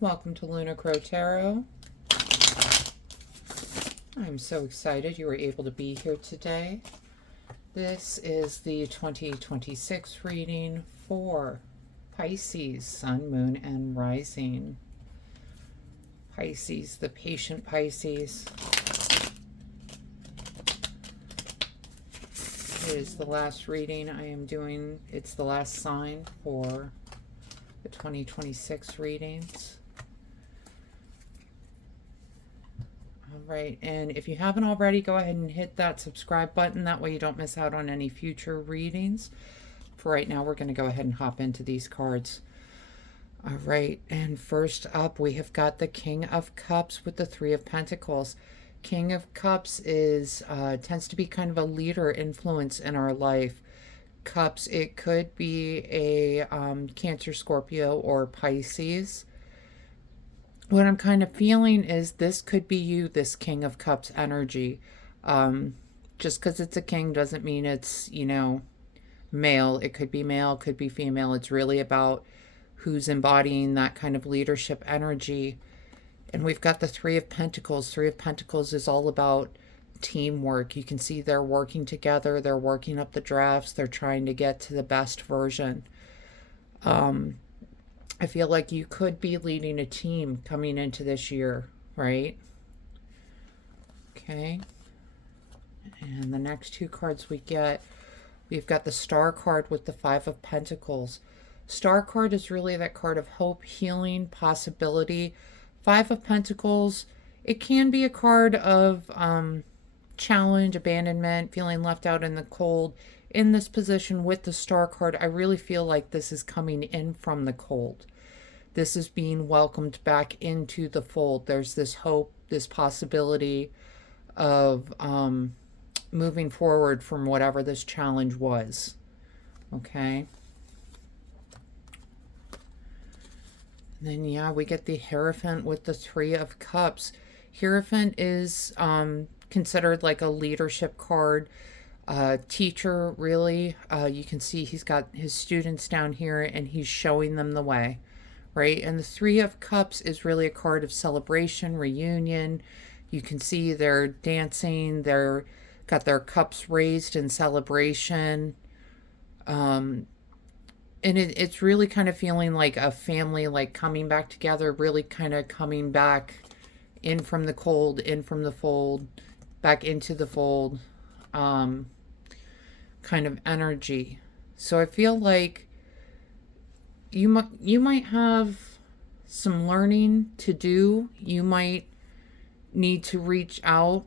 Welcome to Lunar Tarot. I'm so excited you were able to be here today. This is the 2026 reading for Pisces, Sun, Moon, and Rising. Pisces, the patient Pisces. It is the last reading I am doing. It's the last sign for the 2026 readings. All right, and if you haven't already, go ahead and hit that subscribe button. That way you don't miss out on any future readings. For right now, we're going to go ahead and hop into these cards. All right, and first up, we have got the King of Cups with the Three of Pentacles. King of Cups is tends to be kind of a leader influence in our life. Cups, it could be a Cancer, Scorpio, or Pisces. What I'm kind of feeling is this could be you, this King of Cups energy. Just because it's a king doesn't mean it's, male. It could be male, could be female. It's really about who's embodying that kind of leadership energy. And we've got the Three of Pentacles. Three of Pentacles is all about teamwork. You can see they're working together. They're working up the drafts. They're trying to get to the best version. I feel like you could be leading a team coming into this year, right? Okay. And the next two cards we've got the Star card with the Five of Pentacles. Star card is really that card of hope, healing, possibility. Five of Pentacles, it can be a card of challenge, abandonment, feeling left out in the cold. In this position with the Star card, I really feel like this is coming in from the cold. This is being welcomed back into the fold. There's this hope, this possibility of moving forward from whatever this challenge was. Okay. And then, yeah, we get the Hierophant with the Three of Cups. Hierophant is considered like a leadership card. Teacher, really. You can see he's got his students down here and he's showing them the way, right? And the Three of Cups is really a card of celebration, reunion. You can see they're dancing, they're got their cups raised in celebration. And it's really kind of feeling like a family, like coming back together, really kind of coming back in from the cold, in from the fold, back into the fold, kind of energy. So I feel like you might have some learning to do. You might need to reach out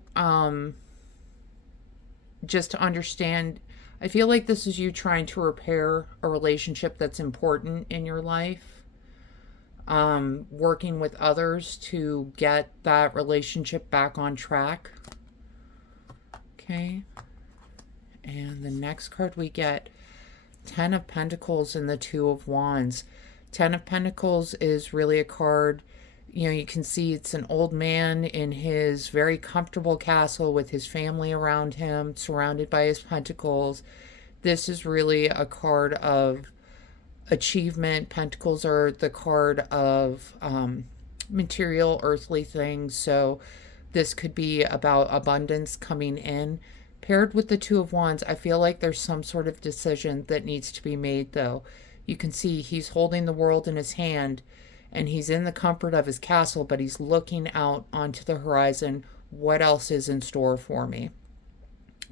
just to understand. I feel like this is you trying to repair a relationship that's important in your life. Working with others to get that relationship back on track. Okay. And the next card we get, Ten of Pentacles and the Two of Wands. Ten of Pentacles is really a card, you can see it's an old man in his very comfortable castle with his family around him, surrounded by his pentacles. This is really a card of achievement. Pentacles are the card of material, earthly things. So this could be about abundance coming in. Paired with the Two of Wands, I feel like there's some sort of decision that needs to be made, though. You can see he's holding the world in his hand, and he's in the comfort of his castle, but he's looking out onto the horizon. What else is in store for me?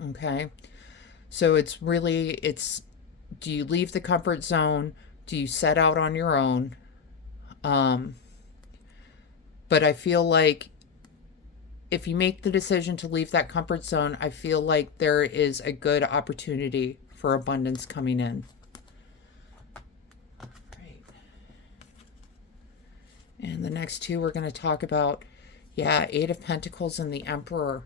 Okay. So it's do you leave the comfort zone? Do you set out on your own? But I feel like if you make the decision to leave that comfort zone, I feel like there is a good opportunity for abundance coming in. Right. And the next two we're going to talk about, Eight of Pentacles and the Emperor.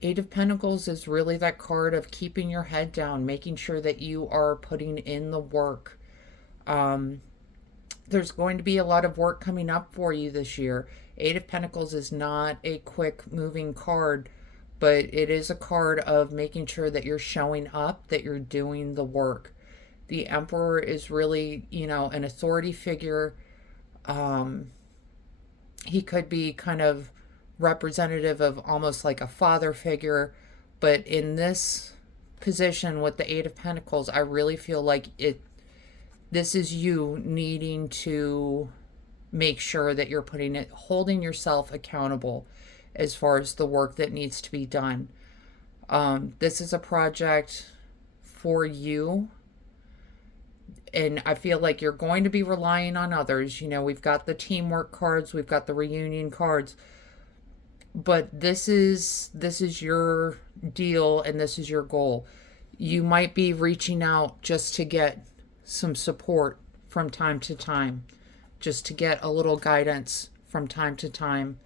Eight of Pentacles is really that card of keeping your head down, making sure that you are putting in the work. There's going to be a lot of work coming up for you this year. Eight of Pentacles is not a quick moving card, but it is a card of making sure that you're showing up, that you're doing the work. The Emperor is really, an authority figure. He could be kind of representative of almost like a father figure, but in this position with the Eight of Pentacles, I really feel like this is you needing to make sure that you're holding yourself accountable as far as the work that needs to be done. This is a project for you, and I feel like you're going to be relying on others. We've got the teamwork cards, we've got the reunion cards, but this is your deal and this is your goal. You might be reaching out just to get some support from time to time, just to get a little guidance from time to time.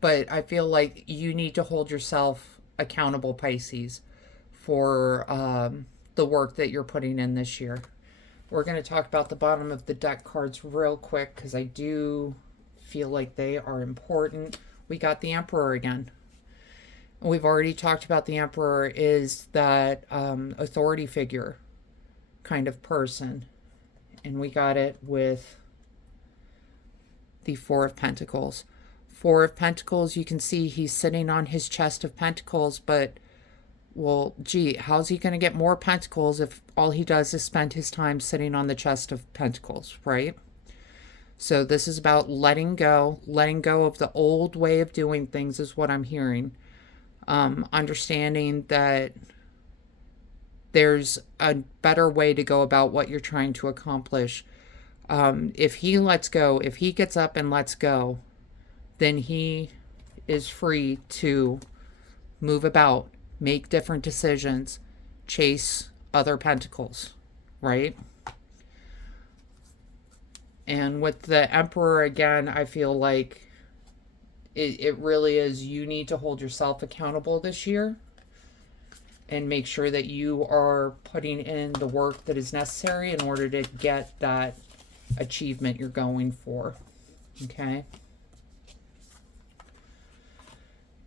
But I feel like you need to hold yourself accountable, Pisces, for the work that you're putting in this year. We're going to talk about the bottom of the deck cards real quick because I do feel like they are important. We got the Emperor again. We've already talked about the Emperor is that authority figure kind of person. And we got it with the Four of Pentacles. Four of Pentacles, you can see he's sitting on his chest of pentacles, but, well, gee, how's he going to get more pentacles if all he does is spend his time sitting on the chest of pentacles, right? So this is about letting go of the old way of doing things is what I'm hearing. Understanding that there's a better way to go about what you're trying to accomplish. If he lets go, if he gets up and lets go, then he is free to move about, make different decisions, chase other pentacles, right? And with the Emperor again, I feel like it really is you need to hold yourself accountable this year and make sure that you are putting in the work that is necessary in order to get that achievement you're going for. Okay?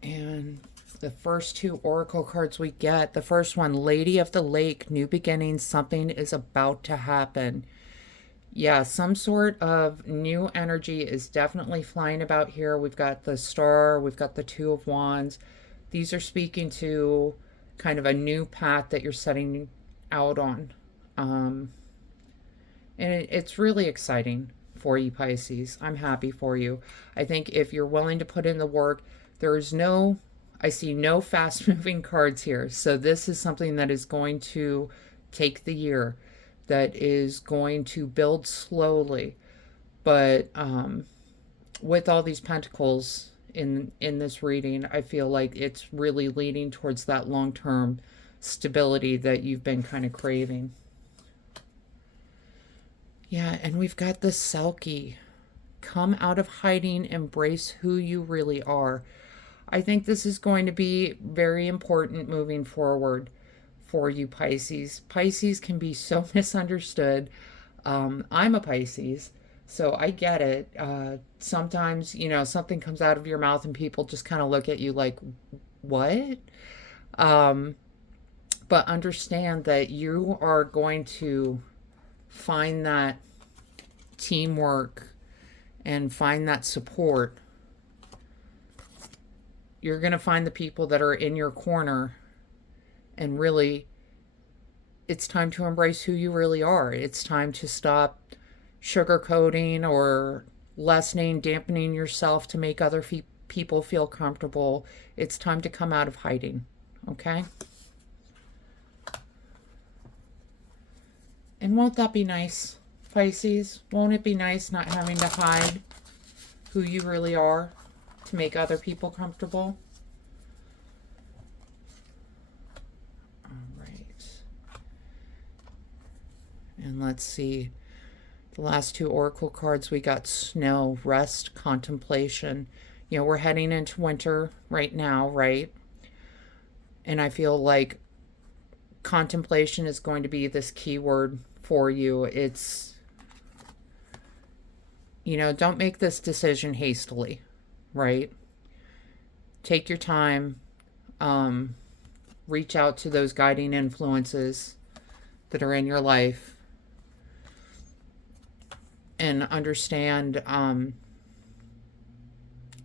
And the first two oracle cards we get, the first one, Lady of the Lake, new beginnings, something is about to happen. Yeah, some sort of new energy is definitely flying about here. We've got the Star, we've got the Two of Wands. These are speaking to kind of a new path that you're setting out on. And it's really exciting for you, Pisces. I'm happy for you. I think if you're willing to put in the work, I see no fast-moving cards here. So this is something that is going to take the year, that is going to build slowly. But with all these pentacles in this reading, I feel like it's really leading towards that long-term stability that you've been kind of craving. Yeah, and we've got the Selkie. Come out of hiding, embrace who you really are. I think this is going to be very important moving forward for you, Pisces. Pisces can be so misunderstood. I'm a Pisces, so I get it. Sometimes, something comes out of your mouth and people just kind of look at you like, what? But understand that you are going to find that teamwork and find that support. You're going to find the people that are in your corner, and really, it's time to embrace who you really are. It's time to stop sugarcoating or lessening, dampening yourself to make other people feel comfortable. It's time to come out of hiding, okay? And won't that be nice, Pisces? Won't it be nice not having to hide who you really are to make other people comfortable? All right. And let's see. The last two oracle cards, we got Snow, Rest, Contemplation. We're heading into winter right now, right? And I feel like contemplation is going to be this key word for you. It's, don't make this decision hastily, right? Take your time. Reach out to those guiding influences that are in your life and understand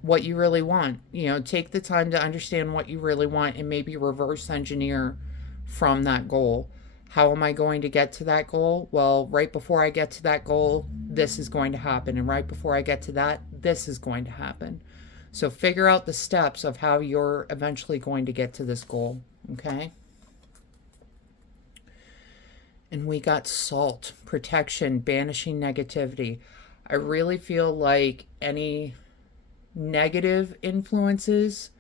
what you really want. You know, take the time to understand what you really want and maybe reverse engineer from that goal. How am I going to get to that goal? Well, right before I get to that goal, this is going to happen. And right before I get to that, this is going to happen. So figure out the steps of how you're eventually going to get to this goal. Okay? And we got salt, protection, banishing negativity. I really feel like any negative influences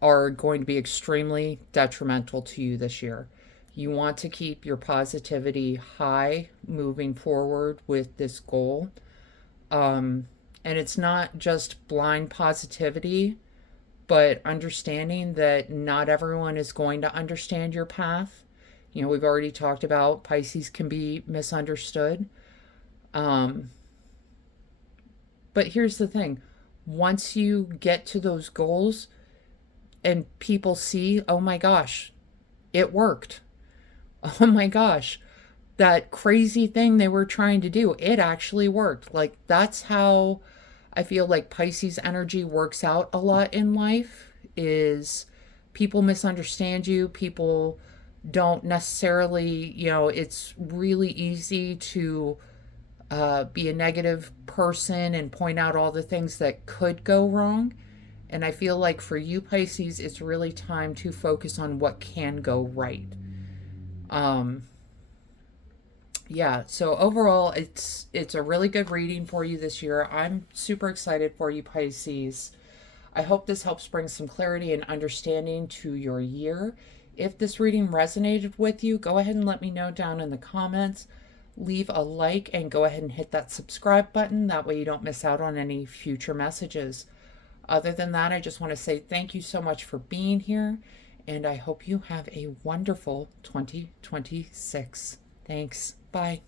are going to be extremely detrimental to you this year. You want to keep your positivity high moving forward with this goal. And it's not just blind positivity, but understanding that not everyone is going to understand your path. You know, we've already talked about Pisces can be misunderstood. Um, but here's the thing. Once you get to those goals and people see, oh my gosh, it worked. Oh my gosh, that crazy thing they were trying to do, it actually worked. Like, that's how I feel like Pisces energy works out a lot in life, is people misunderstand you. People don't necessarily, you know, it's really easy to be a negative person and point out all the things that could go wrong. And I feel like for you, Pisces, it's really time to focus on what can go right. Um, yeah, so overall, it's a really good reading for you this year. I'm super excited for you, Pisces. I hope this helps bring some clarity and understanding to your year. If this reading resonated with you, go ahead and let me know down in the comments. Leave a like and go ahead and hit that subscribe button. That way you don't miss out on any future messages. Other than that, I just want to say thank you so much for being here, and I hope you have a wonderful 2026. Thanks. Bye.